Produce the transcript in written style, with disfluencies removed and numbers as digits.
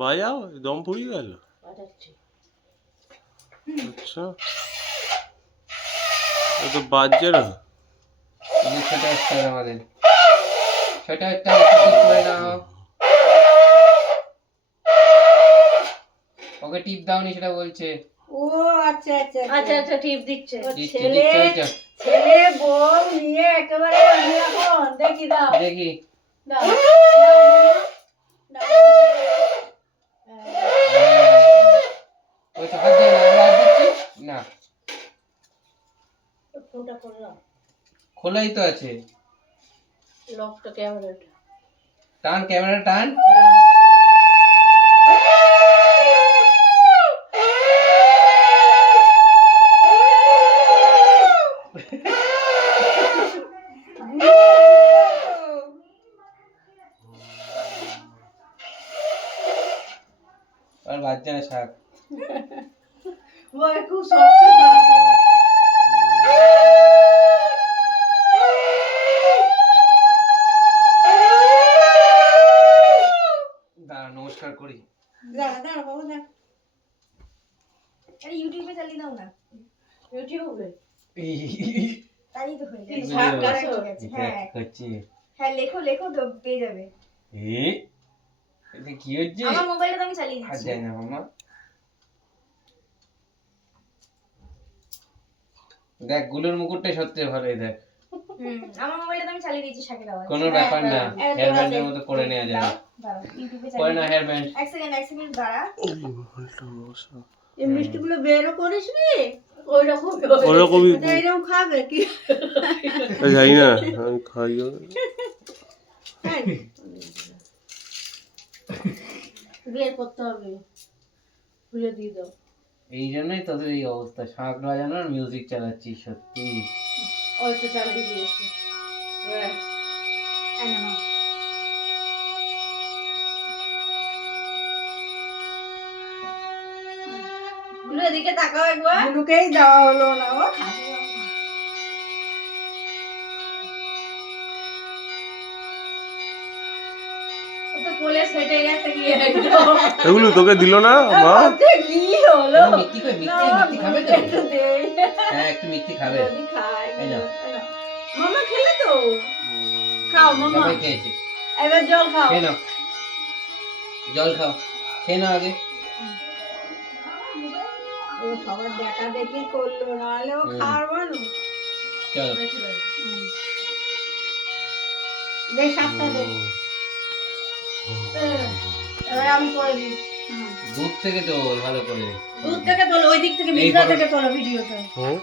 বাজাও, দম পুড়িয়ে গেল। আচ্ছা, তো বাজছে না। সেটা হচ্ছে আমাদের, সেটা একটা ঠিক করে নাও। ওকে টিপ দাওনি সেটা বলছে। ও আচ্ছা আচ্ছা আচ্ছা আচ্ছা টিপ দিচ্ছে। ছেলে ছেলে বউ নিয়ে একেবারে আমি এখন দেখি দাও দেখি দাও ওই তো হাত দিয়ে হাত দিচ্ছি না, ফোনটা করে নাও। খোলাই তো আছে। লকটা ক্যামেরাটা টান, ক্যামেরা টান। আর বাজছে না শাক। ওই খুব শক্ত দাঁড়া নমস্কার করি। দাঁড়া দাঁড়া বাবু দাঁড়া আরে ইউটিউবে চালিয়ে দাও না ইউটিউবে তাই তো হয়ে এই যাবে শাক গাছ হয়ে গেছে হ্যাঁ করছি হ্যাঁ লেখো লেখো তো পেয়ে যাবে এটা কি হচ্ছে? আমার মোবাইলে তো আমি চালিয়ে হাত দিচ্ছি যায় না মামা। দেখ গুলোর মুকুটটা সত্যি ভালো, দেখ আমার মোবাইলে তো আমি চালিয়ে দিয়েছি শাকের আওয়াজ কোনো ব্যাপার না, হেয়ার ব্যান্ডের মতো করে নেওয়া যাবে। দাঁড়া ইউটিউবে করে চালিয়ে না হেয়ার ব্যান্ড। এক সেকেন্ড দাঁড়া এই মিষ্টিগুলো বেরও করিস নি ওই রকম ওরকমই এরকম খাবে কি জানি না, আমি খাইও বের করতে হবে, খুলে দিয়ে দাও। এই জন্যই তোদের এই অবস্থা, শাঁখ বাজানোর মিউজিক চালাচ্ছিস সত্যি। ওই তো চালিয়ে দিয়েছে। গুলো এদিকে তাকাও একবার গুলোকেই দেওয়া হলো না ও তো কোলে সেটে গেছে কি একদম এগুলো তোকে দিল না মা? কি হলো মিষ্টি কই? মিষ্টি খাবে তো? একটু দে হ্যাঁ একটু মিষ্টি খাবে। যদি খায় এই নাও। মামা খেলে তো খাও মামা সবাই খেয়েছে। এবার জল খাও খেয়ে নাও, জল খাও, খেয়ে নাও আগে। ও সবার দেখা দেখি করলো নাহলে ও খাওয়ার মানুষ চলো দে সাতটা দে এবার আমি করে দিই দুধ থেকে তো ভালো করে। দুধ থেকে তোলো ওই দিক থেকে মিশ্রা থেকে তোলো ভিডিওতে হ্যাঁ